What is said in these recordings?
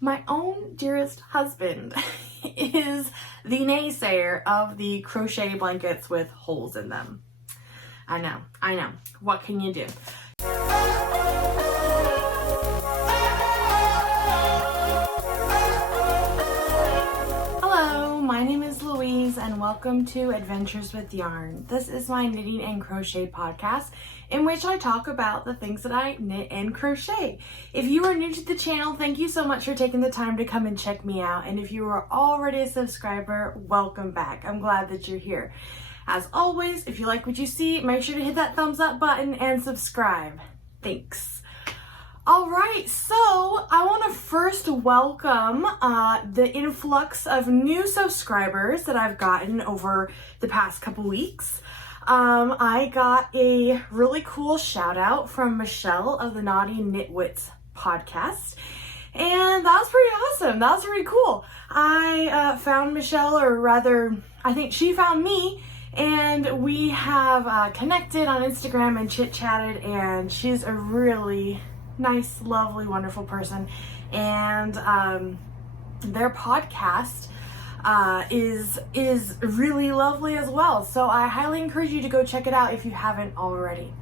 My own dearest husband is the naysayer of the crochet blankets with holes in them. I know. What can you do? Hello, my name is Louise and welcome to Adventures with Yarn. This is my knitting and crochet podcast in which I talk about the things that I knit and crochet. If you are new to the channel, thank you so much for taking the time to come and check me out. And if you are already a subscriber, welcome back. I'm glad that you're here. As always, if you like what you see, make sure to hit that thumbs up button and subscribe. Thanks. All right, so I want to first welcome the influx of new subscribers that I've gotten over the past couple weeks. I got a really cool shout out from Michelle of the Naughty Knitwits podcast, and that was pretty awesome. That was pretty cool. I found Michelle, or rather, I think she found me, and we have connected on Instagram and chit-chatted, and she's a really nice, lovely, wonderful person, and their podcast is really lovely as well. So I highly encourage you to go check it out if you haven't already.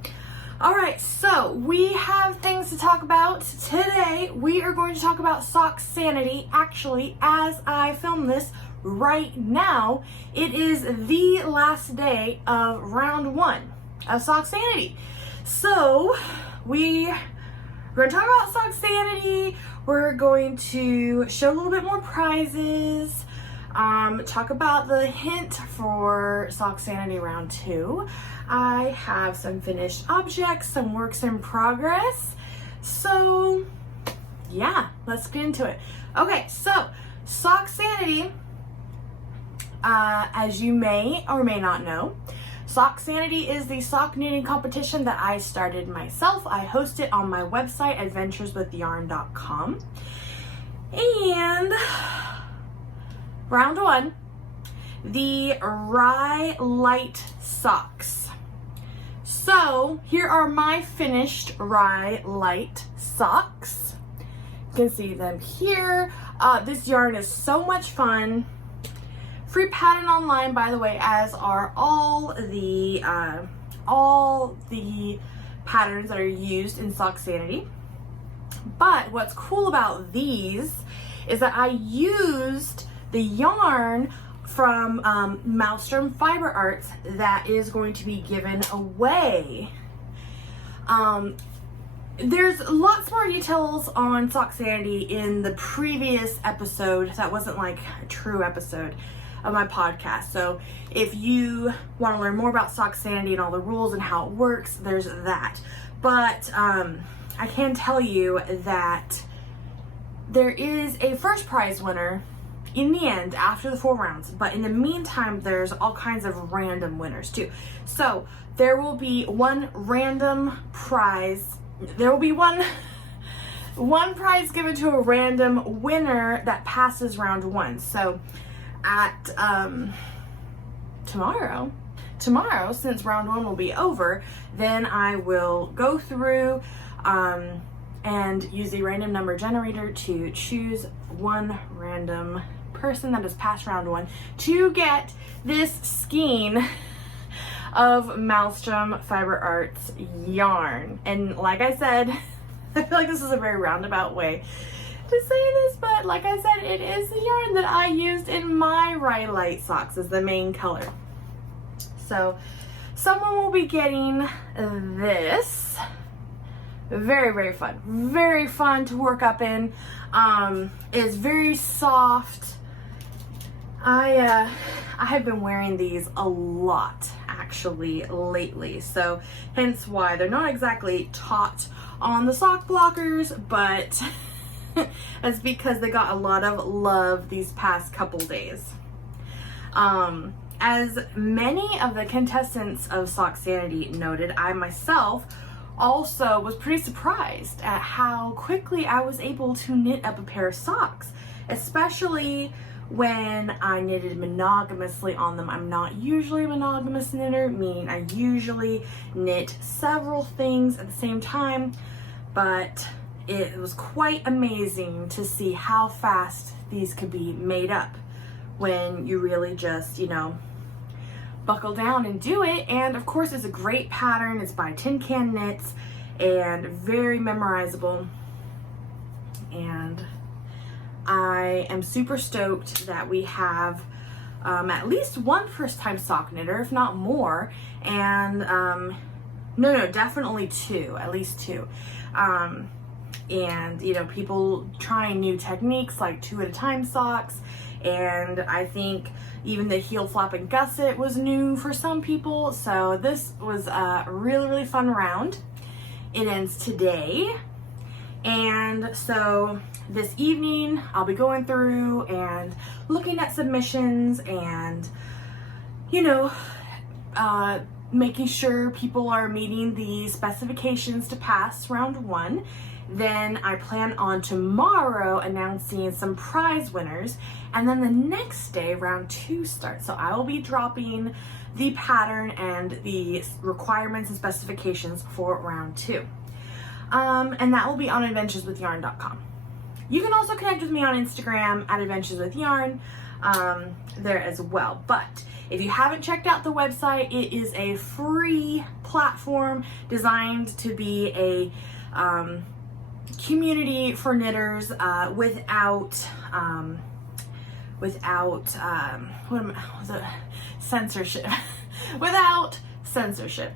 All right, so we have things to talk about today. We are going to talk about Sock Sanity. Actually, as I film this right now, it is the last day of round 1 of Sock Sanity. So we're going to talk about Sock Sanity. We're going to show a little bit more prizes. Talk about the hint for Sock Sanity round 2. I have some finished objects, some works in progress. So yeah, let's get into it. Okay, so Sock Sanity, as you may or may not know, Sock Sanity is the sock knitting competition that I started myself. I host it on my website, adventureswithyarn.com. And round 1, the Rye Light socks. So here are my finished Rye Light socks. You can see them here. This yarn is so much fun. Free pattern online, by the way, as are all the patterns that are used in Sock Sanity. But what's cool about these is that I used the yarn from Maelstrom Fiber Arts that is going to be given away. There's lots more details on Sock Sanity in the previous episode. That wasn't like a true episode of my podcast. So if you want to learn more about Sock Sanity and all the rules and how it works, there's that. But I can tell you that there is a first prize winner in the end after the 4 rounds, but in the meantime there's all kinds of random winners too. So there will be one random prize. There will be one prize given to a random winner that passes round 1. So at tomorrow, since round 1 will be over, then I will go through and use the random number generator to choose one random person that has passed round 1 to get this skein of Maelstrom Fiber Arts yarn. And like I said, I feel like this is a very roundabout way to say this, but like I said, it is the yarn that I used in my Rye Light socks as the main color. So someone will be getting this. Very, very fun. Very fun to work up in. It's very soft. I have been wearing these a lot actually lately, so hence why they're not exactly taut on the sock blockers, but that's because they got a lot of love these past couple days. As many of the contestants of Sock Sanity noted, I myself also was pretty surprised at how quickly I was able to knit up a pair of socks, especially when I knitted monogamously on them. I'm not usually a monogamous knitter, meaning I usually knit several things at the same time, but it was quite amazing to see how fast these could be made up when you really just, you know, buckle down and do it. And of course, it's a great pattern. It's by Tin Can Knits and very memorizable. And I am super stoked that we have at least one first-time sock knitter, if not more. And no, definitely two, at least two. And you know, people trying new techniques like 2 at a time socks. And I think even the heel flap and gusset was new for some people. So this was a really, really fun round. It ends today. And so this evening I'll be going through and looking at submissions and, you know, making sure people are meeting the specifications to pass round 1. Then I plan on tomorrow announcing some prize winners, and then the next day round 2 starts. So I will be dropping the pattern and the requirements and specifications for round 2. And that will be on adventureswithyarn.com. You can also connect with me on Instagram at adventureswithyarn there as well. But if you haven't checked out the website, it is a free platform designed to be a community for knitters censorship. Without censorship.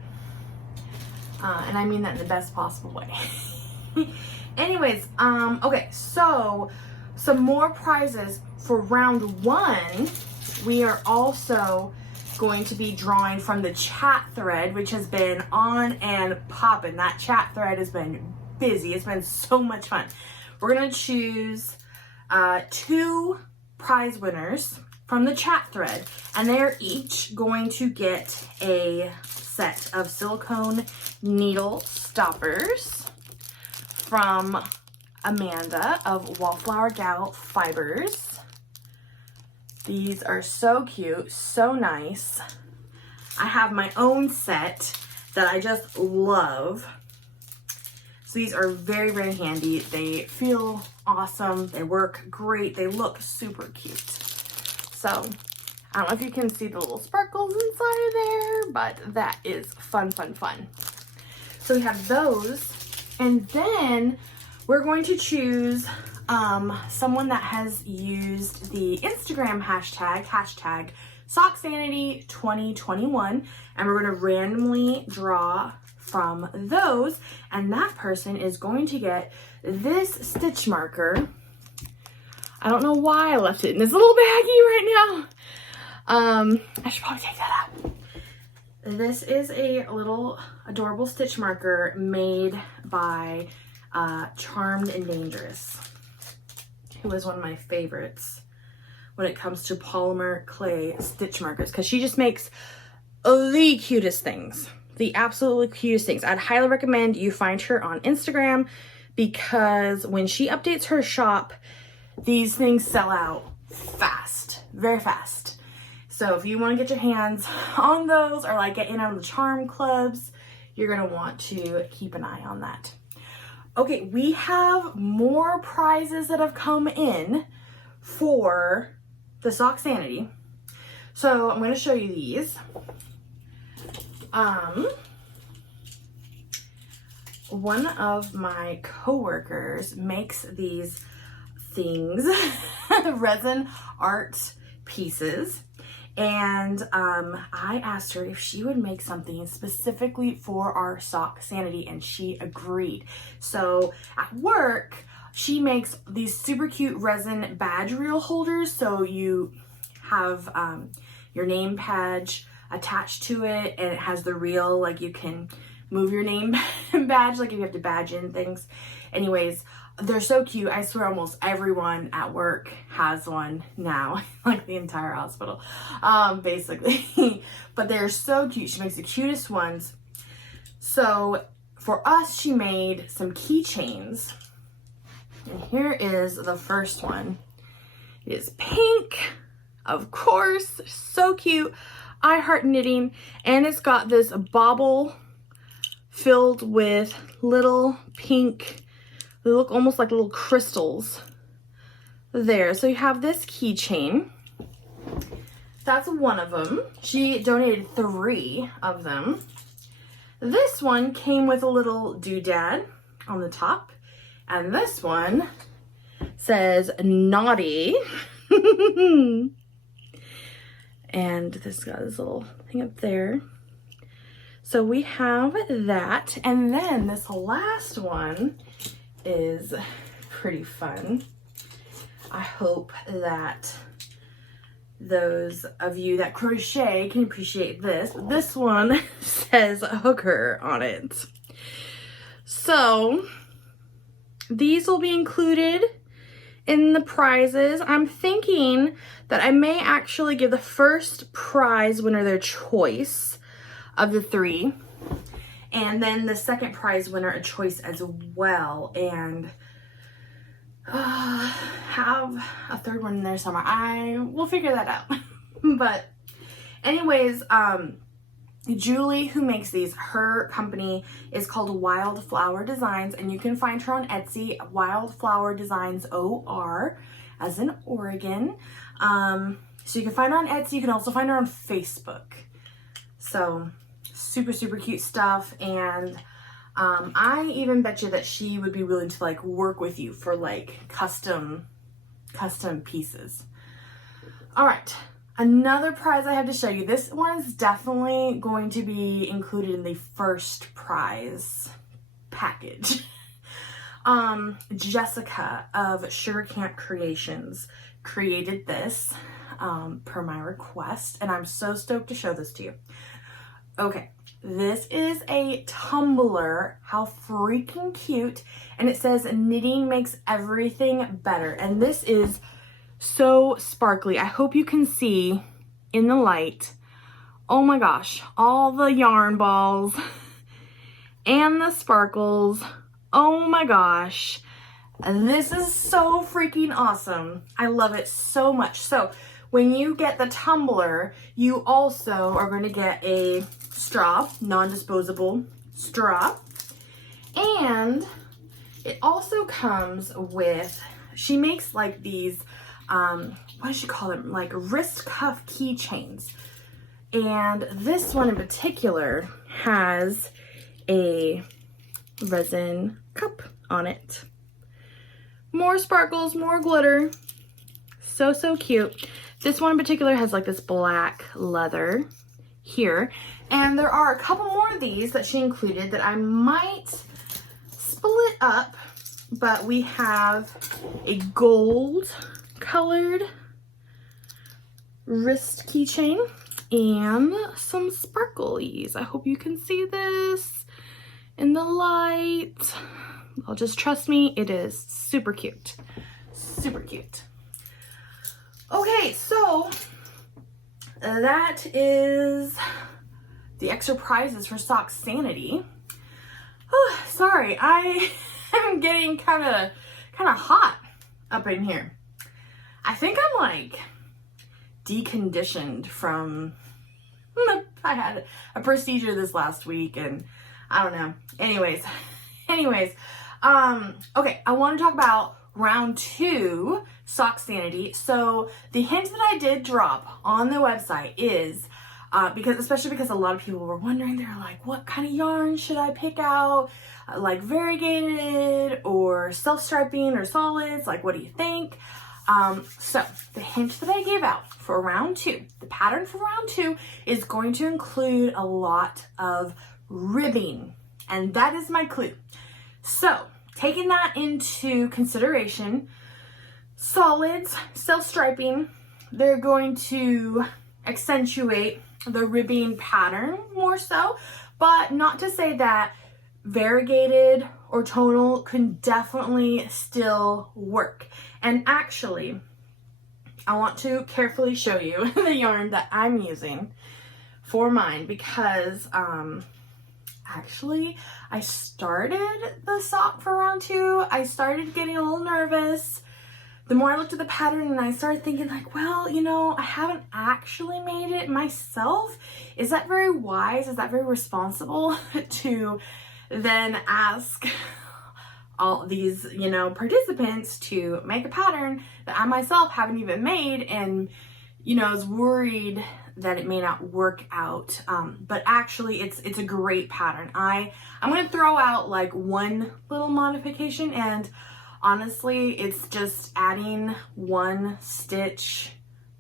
And I mean that in the best possible way. Anyways, okay, so some more prizes for round 1. We are also going to be drawing from the chat thread, which has been on and popping. That chat thread has been busy. It's been so much fun. We're gonna choose 2 prize winners from the chat thread, and they're each going to get a set of silicone needle stoppers from Amanda of Wallflower Gal Fibers. These are so cute, so nice. I have my own set that I just love. So these are very, very handy. They feel awesome. They work great. They look super cute. So I don't know if you can see the little sparkles inside of there, but that is fun, fun, fun. So we have those. And then we're going to choose someone that has used the Instagram hashtag SockSanity2021, and we're going to randomly draw from those, and that person is going to get this stitch marker. I don't know why I left it in this little baggie right now. I should probably take that out. This is a little adorable stitch marker made by Charmed and Dangerous, who is one of my favorites when it comes to polymer clay stitch markers, because she just makes the cutest things, the absolutely cutest things. I'd highly recommend you find her on Instagram, because when she updates her shop, these things sell out fast, very fast. So if you want to get your hands on those, or like get in on the charm clubs, you're going to want to keep an eye on that. Okay, we have more prizes that have come in for the Sock Sanity. So I'm going to show you these. One of my coworkers makes these things, resin art pieces. And I asked her if she would make something specifically for our Sock Sanity, and she agreed. So at work, she makes these super cute resin badge reel holders. So you have your name badge attached to it, and it has the reel, like you can move your name badge, like if you have to badge in things. Anyways, they're so cute. I swear almost everyone at work has one now, like the entire hospital, basically. But they're so cute. She makes the cutest ones. So for us, she made some keychains. And here is the first one. It is pink, of course, so cute. I heart knitting, and it's got this bauble filled with little pink They look almost like little crystals there. So you have this keychain. That's one of them. She donated 3 of them. This one came with a little doodad on the top. And this one says naughty. And this got this little thing up there. So we have that. And then this last one is pretty fun. I hope that those of you that crochet can appreciate this. This one says hooker on it. So these will be included in the prizes. I'm thinking that I may actually give the first prize winner their choice of the 3, and then the second prize winner a choice as well, and have a third one in there somewhere. I will figure that out. But anyways, Julie, who makes these, her company is called Wildflower Designs, and you can find her on Etsy, Wildflower Designs OR, as in Oregon. So you can find her on Etsy. You can also find her on Facebook. So super, super cute stuff. And I even bet you that she would be willing to like work with you for like custom pieces. All right. Another prize I have to show you. This one's definitely going to be included in the first prize package. Jessica of Sugar Camp Creations created this per my request, and I'm so stoked to show this to you. Okay, this is a tumbler. How freaking cute. And it says knitting makes everything better. And this is so sparkly. I hope you can see in the light. Oh my gosh, all the yarn balls and the sparkles. Oh my gosh, this is so freaking awesome. I love it so much. So when you get the tumbler, you also are going to get a straw, non-disposable straw. And it also comes with, she makes like these what does she call them? Like wrist cuff keychains. And this one in particular has a resin cup on it. More sparkles, more glitter. So, so cute. This one in particular has like this black leather here. And there are a couple more of these that she included that I might split up. But we have a gold colored wrist keychain and some sparklies. I hope you can see this in the light. I'll just trust me, it is super cute. Super cute. Okay, so that is the extra prizes for Sock Sanity. Oh, sorry, I am getting kind of hot up in here. I think I'm like deconditioned from, I had a procedure this last week and I don't know. Anyways, okay, I want to talk about round 2 Sock Sanity. So the hint that I did drop on the website is, especially because a lot of people were wondering, they're like, what kind of yarn should I pick out? Like variegated or self-striping or solids? Like, what do you think? So the hint that I gave out for round 2, the pattern for round 2 is going to include a lot of ribbing, and that is my clue. So taking that into consideration, solids, self-striping, they're going to accentuate the ribbing pattern more so, but not to say that variegated or tonal can definitely still work. And actually, I want to carefully show you the yarn that I'm using for mine because actually I started the sock for round 2. I started getting a little nervous. The more I looked at the pattern and I started thinking like, well, you know, I haven't actually made it myself. Is that very wise? Is that very responsible to then ask all these, you know, participants to make a pattern that I myself haven't even made, and, you know, I was worried that it may not work out. But actually it's a great pattern. I'm going to throw out like one little modification, and honestly, it's just adding one stitch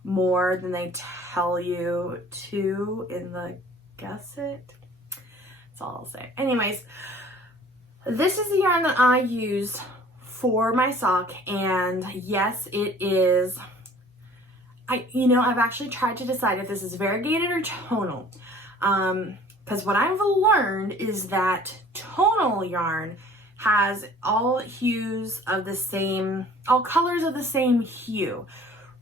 more than they tell you to in the gusset. That's all I'll say. Anyways, this is the yarn that I use for my sock, and yes, it is, I've actually tried to decide if this is variegated or tonal. Because what I've learned is that tonal yarn has all hues of the same, all colors of the same hue,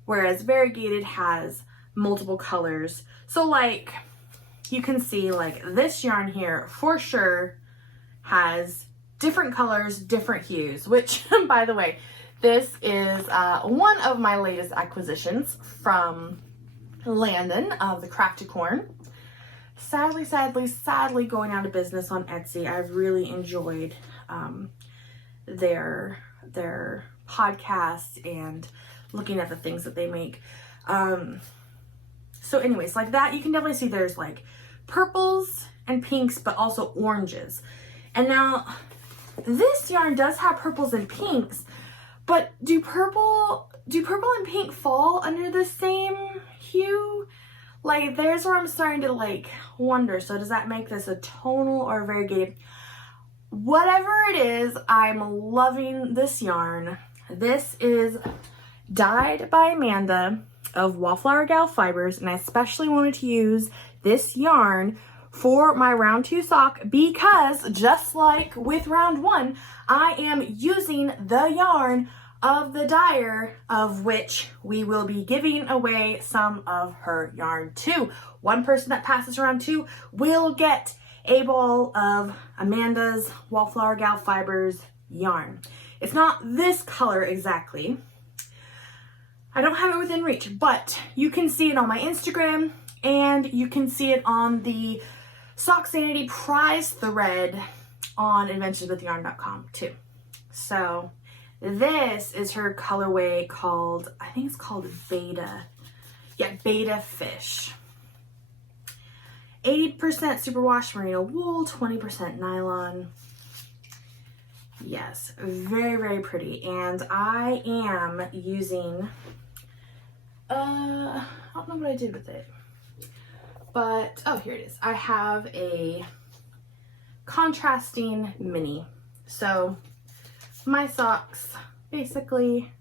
whereas variegated has multiple colors. So like, you can see like this yarn here for sure has different colors, different hues, which by the way, this is one of my latest acquisitions from Landon of the Crafticorn. Sadly going out of business on Etsy. I've really enjoyed their podcasts and looking at the things that they make. So anyways, like that, you can definitely see there's like purples and pinks, but also oranges. And now this yarn does have purples and pinks, but do purple and pink fall under the same hue? Like, there's where I'm starting to like wonder. So does that make this a tonal or variegated? Whatever it is, I'm loving this yarn. This is dyed by Amanda of Wallflower Gal Fibers, and I especially wanted to use this yarn for my round 2 sock because just like with round 1, I am using the yarn of the dyer, of which we will be giving away some of her yarn to. One person that passes round 2 will get a ball of Amanda's Wallflower Gal Fibers yarn. It's not this color exactly. I don't have it within reach, but you can see it on my Instagram, and you can see it on the Sock Sanity prize thread on adventureswithyarn.com too. So this is her colorway called, I think it's called Beta. Yeah, Beta Fish. 80% superwash merino wool, 20% nylon. Yes, very pretty. And I am using, I don't know what I did with it. But, oh, here it is. I have a contrasting mini. So my socks basically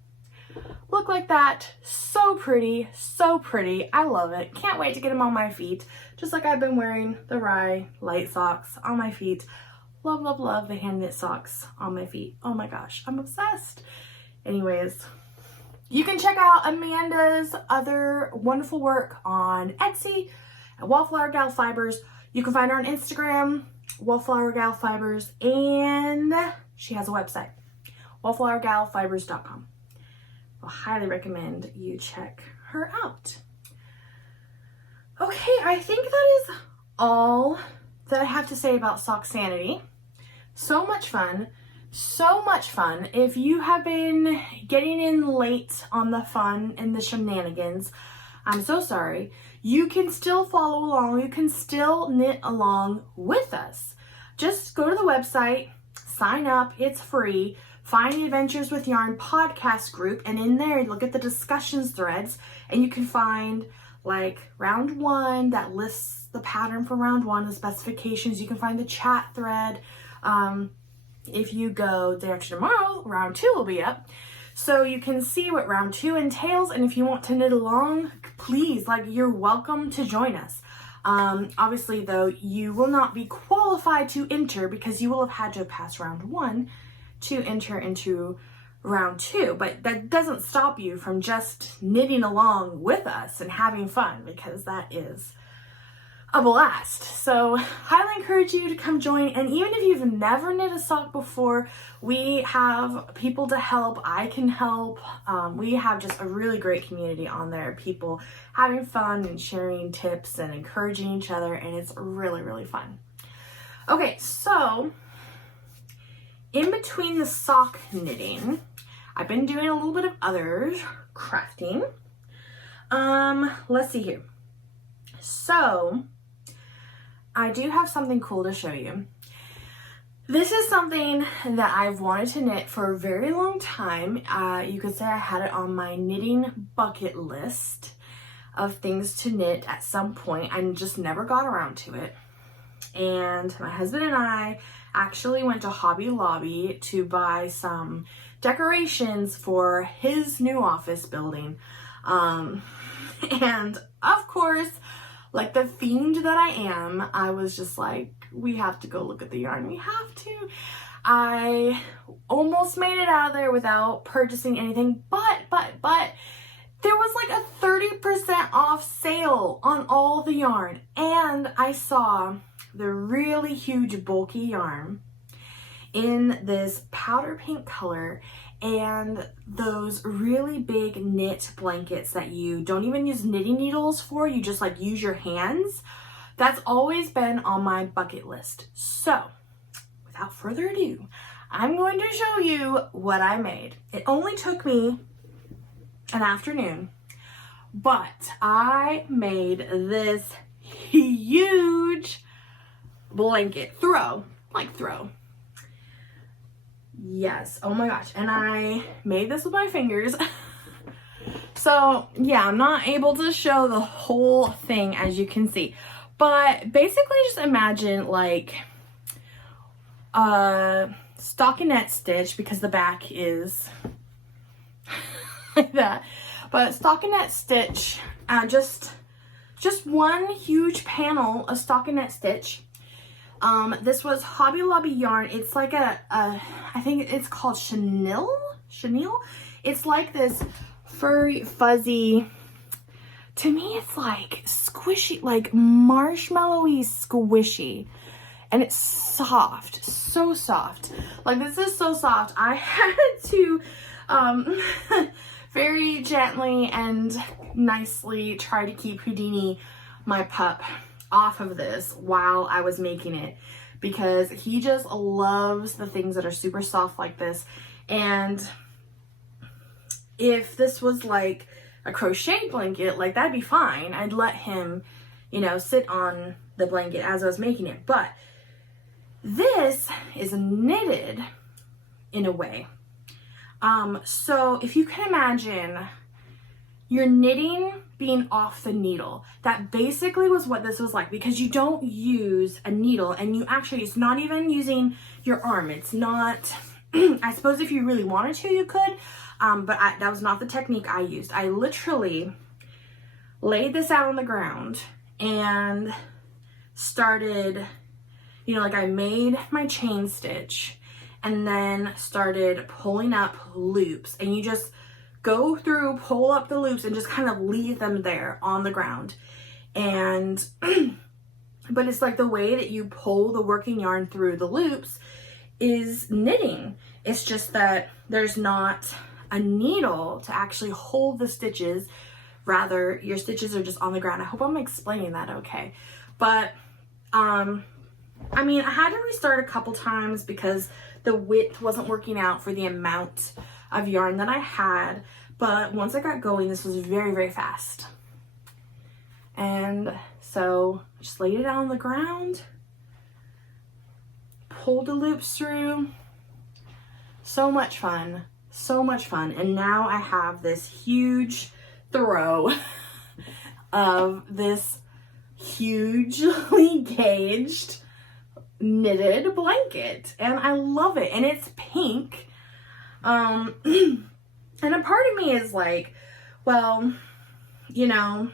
look like that. So pretty, so pretty. I love it. Can't wait to get them on my feet. Just like I've been wearing the Rye light socks on my feet. Love the hand knit socks on my feet. Oh my gosh, I'm obsessed. Anyways, you can check out Amanda's other wonderful work on Etsy at Wallflower Gal Fibers. You can find her on Instagram, Wallflower Gal Fibers, and she has a website, wallflowergalfibers.com. I highly recommend you check her out. Okay, I think that is all that I have to say about Sock Sanity. So much fun. So much fun. If you have been getting in late on the fun and the shenanigans, I'm so sorry. You can still follow along. You can still knit along with us. Just go to the website, sign up. It's free. Find the Adventures with Yarn podcast group, and in there, look at the discussions threads, and you can find like round 1 that lists the pattern for round 1, the specifications. You can find the chat thread. If you go day after tomorrow, round 2 will be up. So you can see what round 2 entails, and if you want to knit along, please, like, you're welcome to join us. Obviously though, you will not be qualified to enter because you will have had to have passed round 1 to enter into round 2, but that doesn't stop you from just knitting along with us and having fun, because that is a blast. So highly encourage you to come join. And even if you've never knit a sock before, we have people to help. I can help. We have just a really great community on there, people having fun and sharing tips and encouraging each other, and it's really fun. Okay, so in between the sock knitting, I've been doing a little bit of other crafting. Let's see here. So I do have something cool to show you. This is something that I've wanted to knit for a very long time. You could say I had it on my knitting bucket list of things to knit at some point. I just never got around to it. And my husband and I actually went to Hobby Lobby to buy some decorations for his new office building. And of course, like the fiend that I am, I was just like, we have to go look at the yarn. We have to. I almost made it out of there without purchasing anything, but there was like a 30% off sale on all the yarn. And I saw the really huge bulky yarn in this powder pink color and those really big knit blankets that you don't even use knitting needles for, you just like use your hands. That's always been on my bucket list. So without further ado, I'm going to show you what I made. It only took me an afternoon, but I made this huge blanket throw. Yes, oh my gosh. And I made this with my fingers. So yeah, I'm not able to show the whole thing as you can see. But basically just imagine like a stockinette stitch, because the back is like that. But stockinette stitch, just one huge panel of stockinette stitch. This was Hobby Lobby yarn. It's like I think it's called chenille. It's like this furry, fuzzy, to me it's like squishy, like marshmallowy squishy. And it's soft, so soft. Like this is so soft. I had to very gently and nicely try to keep Houdini, my pup, off of this while I was making it, because he just loves the things that are super soft like this. And if this was like a crochet blanket, like that'd be fine. I'd let him, you know, sit on the blanket as I was making it. But this is knitted in a way. So if you can imagine you're knitting being off the needle, that basically was what this was like, because you don't use a needle, and you actually, it's not even using your arm. It's not, I suppose if you really wanted to, you could, but that was not the technique I used. I literally laid this out on the ground and started, you know, like I made my chain stitch and then started pulling up loops, and you just go through, pull up the loops and just kind of leave them there on the ground. And but it's like the way that you pull the working yarn through the loops is knitting. It's just that there's not a needle to actually hold the stitches. Rather, your stitches are just on the ground. I hope I'm explaining that okay. But I mean, I had to restart a couple times because the width wasn't working out for the amount of yarn that I had. But once I got going, this was very, very fast. And so just laid it out on the ground, pulled the loops through. So much fun, so much fun. And now I have this huge throw of this hugely gauged knitted blanket, and I love it. And it's pink. And a part of me is like, well, you know,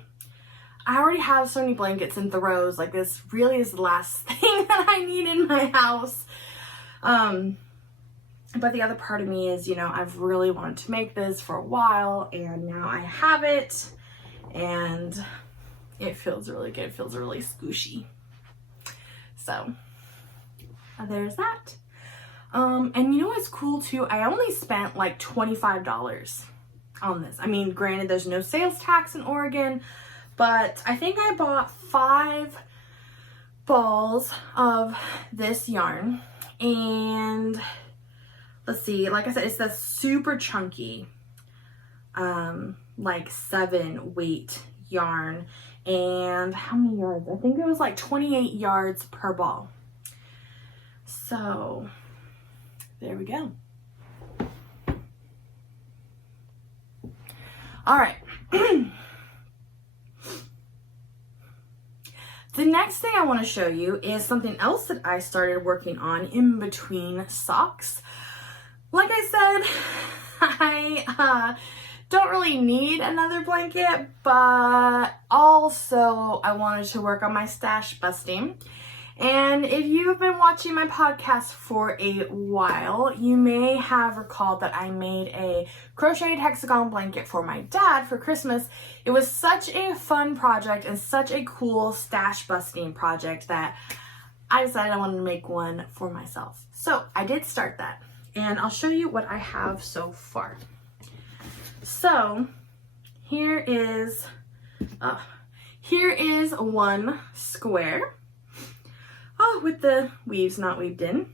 I already have so many blankets and throws. Like, this really is the last thing that I need in my house. But the other part of me is, you know, I've really wanted to make this for a while, and now I have it, and it feels really good. It feels really squishy. So there's that. And you know what's cool too? I only spent like $25 on this. I mean, granted, there's no sales tax in Oregon, but I think I bought 5 balls of this yarn, and let's see, like I said, it's the super chunky, like 7 weight yarn. And how many yards? I think it was like 28 yards per ball. So there we go. All right. The next thing I want to show you is something else that I started working on in between socks. Like I said, I don't really need another blanket, but also I wanted to work on my stash busting. And if you've been watching my podcast for a while, you may have recalled that I made a crocheted hexagon blanket for my dad for Christmas. It was such a fun project and such a cool stash busting project that I decided I wanted to make one for myself. So I did start that, and I'll show you what I have so far. So here is one square. Oh, with the weaves not weaved in.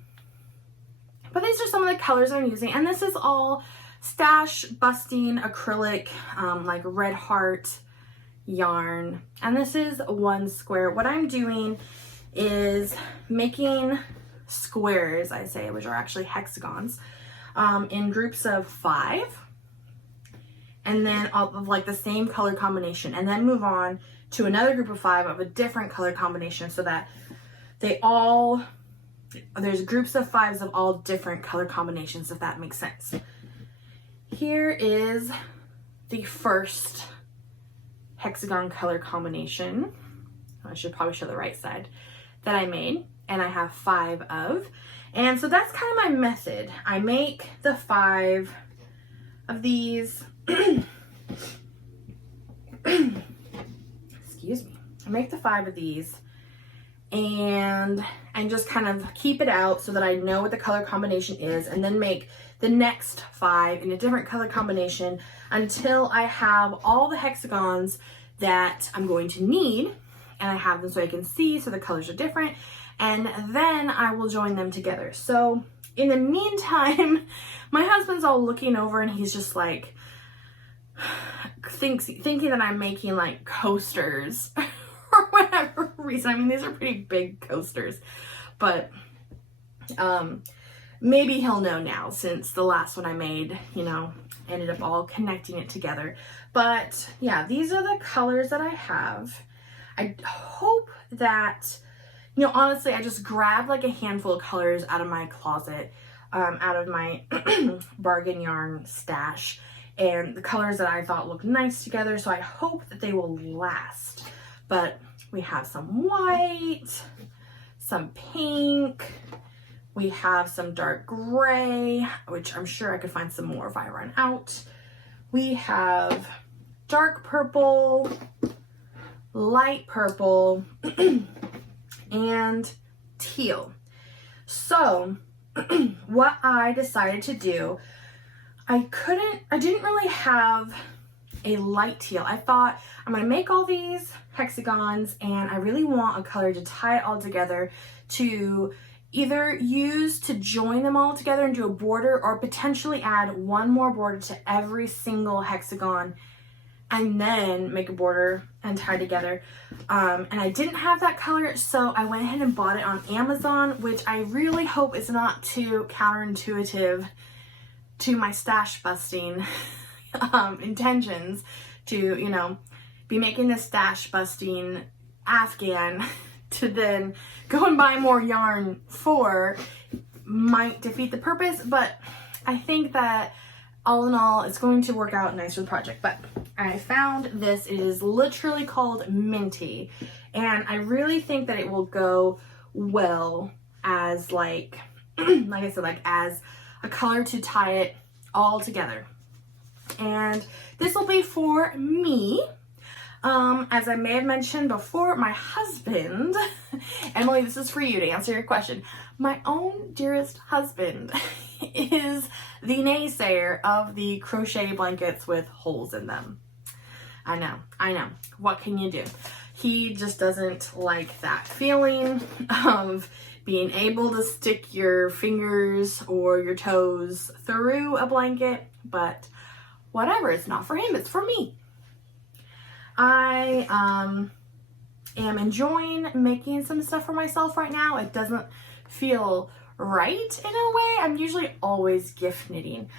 But these are some of the colors I'm using, and this is all stash busting acrylic, like red heart yarn. And this is one square. What I'm doing is making squares, I say, which are actually hexagons, in groups of 5, and then all of like the same color combination, and then move on to another group of 5 of a different color combination, so that there's groups of 5s of all different color combinations, if that makes sense. Here is the first hexagon color combination. I should probably show the right side that I made, and I have 5 of. And so that's kind of my method. I make the 5 of these. Excuse me. I make the 5 of these and just kind of keep it out so that I know what the color combination is, and then make the next 5 in a different color combination until I have all the hexagons that I'm going to need, and I have them so I can see, so the colors are different, and then I will join them together. So in the meantime, my husband's all looking over, and he's just like thinking that I'm making like coasters for whatever reason. I mean, these are pretty big coasters, but maybe he'll know now, since the last one I made, you know, ended up all connecting it together. But yeah, these are the colors that I have. I hope that, you know, honestly, I just grabbed like a handful of colors out of my closet, out of my bargain yarn stash, and the colors that I thought looked nice together, so I hope that they will last. But we have some white, some pink, we have some dark gray, which I'm sure I could find some more if I run out. We have dark purple, light purple, and teal. So what I decided to do, I didn't really have a light teal. I thought, I'm gonna make all these hexagons, and I really want a color to tie it all together, to either use to join them all together and do a border, or potentially add one more border to every single hexagon and then make a border and tie together. And I didn't have that color, so I went ahead and bought it on Amazon, which I really hope is not too counterintuitive to my stash busting intentions, to, you know, be making this stash busting Afghan to then go and buy more yarn for, might defeat the purpose. But I think that all in all, it's going to work out nice for the project. But I found this. It is literally called Minty, and I really think that it will go well as like I said, like as a color to tie it all together. And this will be for me. As I may have mentioned before, my husband, Emily, this is for you to answer your question. My own dearest husband is the naysayer of the crochet blankets with holes in them. I know. What can you do? he just doesn't like that feeling of being able to stick your fingers or your toes through a blanket, but whatever, it's not for him, it's for me. I am enjoying making some stuff for myself right now. It doesn't feel right in a way. I'm usually always gift knitting.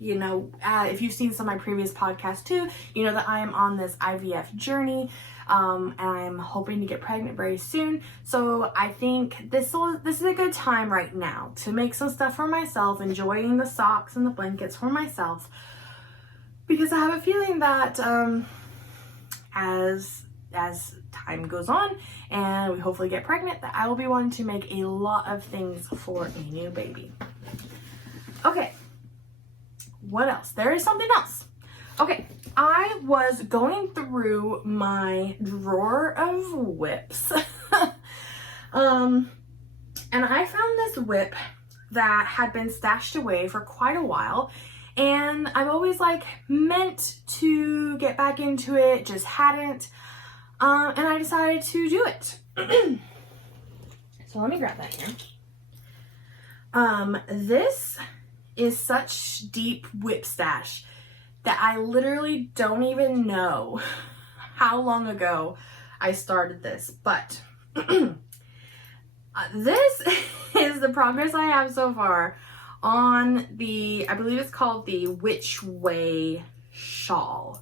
You know, if you've seen some of my previous podcasts too, you know that I am on this IVF journey. And I'm hoping to get pregnant very soon. So I think this is a good time right now to make some stuff for myself, enjoying the socks and the blankets for myself. Because I have a feeling that as time goes on and we hopefully get pregnant, that I will be wanting to make a lot of things for a new baby. Okay, what else? There is something else. Okay, I was going through my drawer of WIPS and I found this WIP that had been stashed away for quite a while, and I've always like meant to get back into it, just hadn't, and I decided to do it. So let me grab that here. This is such deep WIP stash that I literally don't even know how long ago I started this, but this is the progress I have so far on the, I believe it's called the Which Way shawl.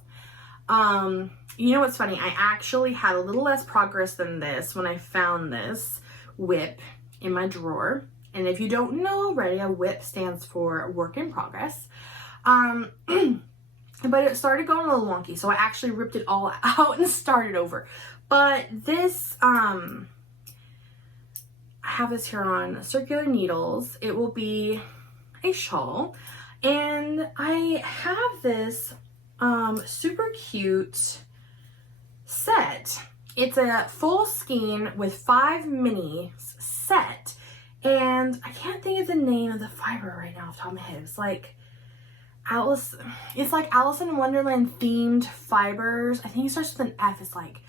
You know what's funny? I actually had a little less progress than this when I found this WIP in my drawer. And if you don't know already, a WIP stands for work in progress. But it started going a little wonky, so I actually ripped it all out and started over. But this, I have this here on circular needles. It will be a shawl, and I have this super cute set. It's a full skein with 5 minis set, and I can't think of the name of the fiber right now off the top of my head. It's like Alice in Wonderland themed fibers. I think it starts with an F. It's like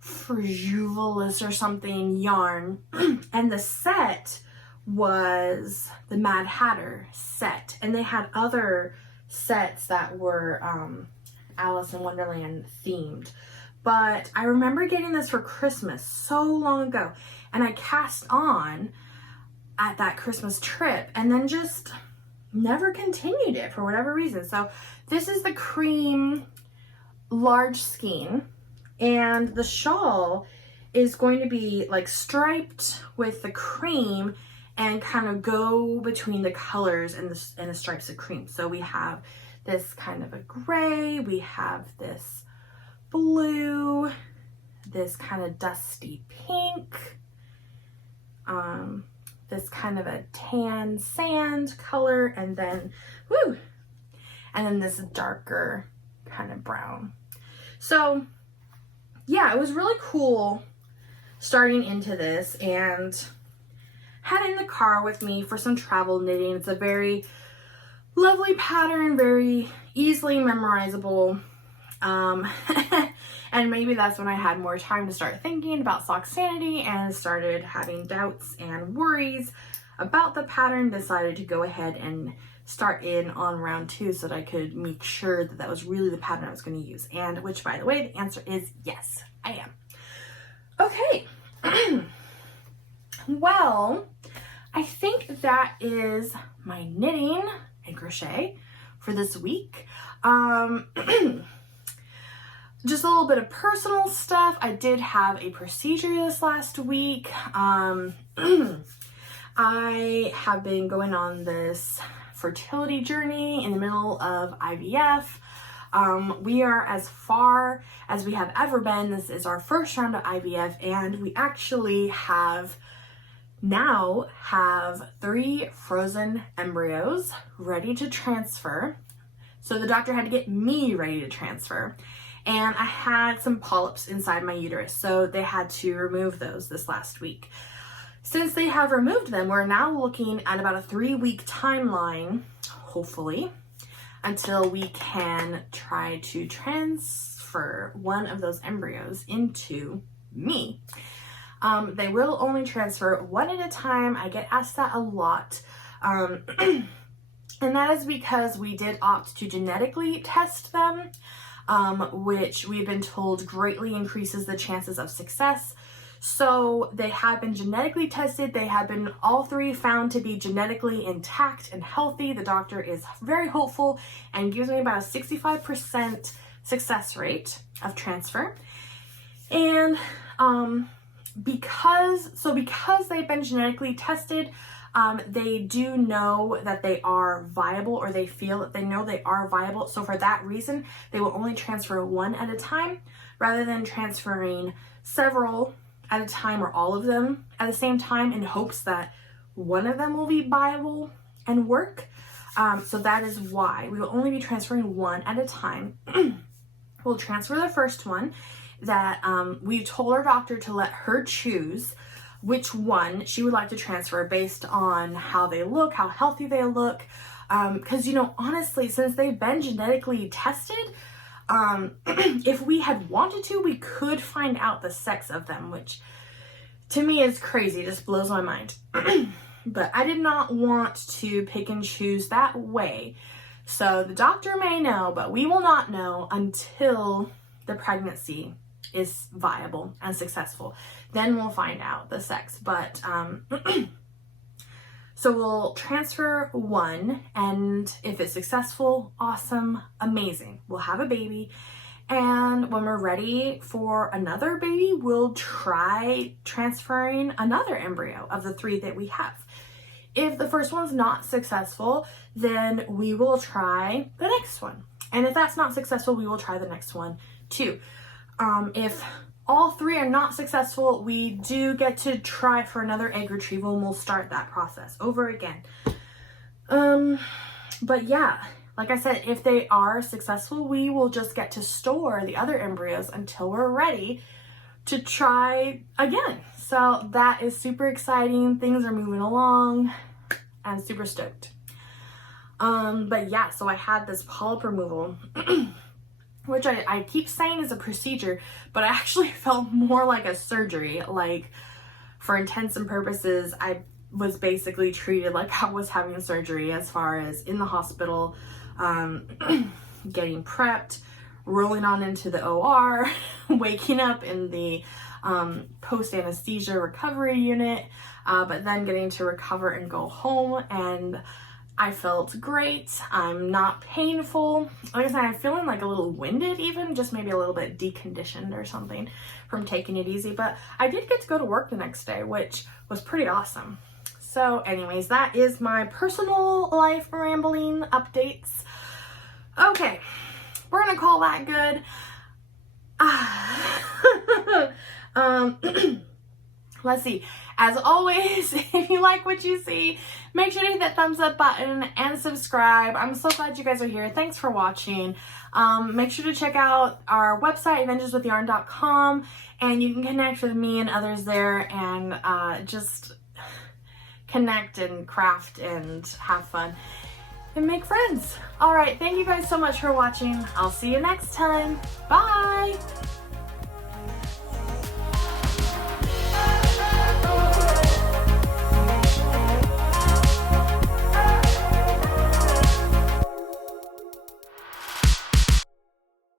Frugivalis or something yarn. And the set was the Mad Hatter set, and they had other sets that were Alice in Wonderland themed. But I remember getting this for Christmas so long ago, and I cast on at that Christmas trip and then just never continued it for whatever reason. So this is the cream large skein, and the shawl is going to be like striped with the cream and kind of go between the colors and the stripes of cream. So we have this kind of a gray, we have this blue, this kind of dusty pink, this kind of a tan sand color, and then this darker kind of brown. So yeah, it was really cool starting into this and had it in the car with me for some travel knitting. It's a very lovely pattern, very easily memorizable. And maybe that's when I had more time to start thinking about sock sanity and started having doubts and worries about the pattern. Decided to go ahead and start in on round 2 so that I could make sure that that was really the pattern I was going to use. And which, by the way, the answer is yes, I am. Okay. Well, I think that is my knitting and crochet for this week. Just a little bit of personal stuff. I did have a procedure this last week. I have been going on this fertility journey in the middle of IVF. We are as far as we have ever been. This is our first round of IVF, and we actually now have 3 frozen embryos ready to transfer. So the doctor had to get me ready to transfer. And I had some polyps inside my uterus, so they had to remove those this last week. Since they have removed them, we're now looking at about a 3-week timeline, hopefully, until we can try to transfer transfer one of those embryos into me. They will only transfer one at a time. I get asked that a lot. And that is because we did opt to genetically test them, which we've been told greatly increases the chances of success. So they have been genetically tested. They have been all three found to be genetically intact and healthy. The doctor is very hopeful and gives me about a 65% success rate of transfer. And because they've been genetically tested, they do know that they are viable, or they feel that they know they are viable. So for that reason, they will only transfer one at a time rather than transferring several at a time or all of them at the same time in hopes that one of them will be viable and work. So that is why we will only be transferring one at a time. We'll transfer the first one that we told our doctor to let her choose which one she would like to transfer based on how they look, how healthy they look. Because, honestly, since they've been genetically tested, if we had wanted to, we could find out the sex of them, which to me is crazy, just blows my mind. But I did not want to pick and choose that way. So the doctor may know, but we will not know until the pregnancy is viable and successful. Then we'll find out the sex. But so we'll transfer one, and if it's successful, awesome, amazing. We'll have a baby. And when we're ready for another baby, we'll try transferring another embryo of the three that we have. If the first one's not successful, then we will try the next one. And if that's not successful, we will try the next one too. If all three are not successful, we do get to try for another egg retrieval, and we'll start that process over again. But yeah, like I said, if they are successful, we will just get to store the other embryos until we're ready to try again. So that is super exciting. Things are moving along. I'm super stoked. But yeah, so I had this polyp removal, which I keep saying is a procedure, but I actually felt more like a surgery. Like, for intents and purposes, I was basically treated like I was having surgery, as far as in the hospital, getting prepped, rolling on into the OR, waking up in the post-anesthesia recovery unit, but then getting to recover and go home. And I felt great. I'm not painful. Like I said, I'm feeling like a little winded even, just maybe a little bit deconditioned or something from taking it easy. But I did get to go to work the next day, which was pretty awesome. So anyways, that is my personal life rambling updates. Okay, we're gonna call that good. Let's see. As always, if you like what you see, make sure to hit that thumbs up button and subscribe. I'm so glad you guys are here. Thanks for watching. Make sure to check out our website, adventureswithyarn.com, and you can connect with me and others there, and just connect and craft and have fun and make friends. All right, thank you guys so much for watching. I'll see you next time. Bye.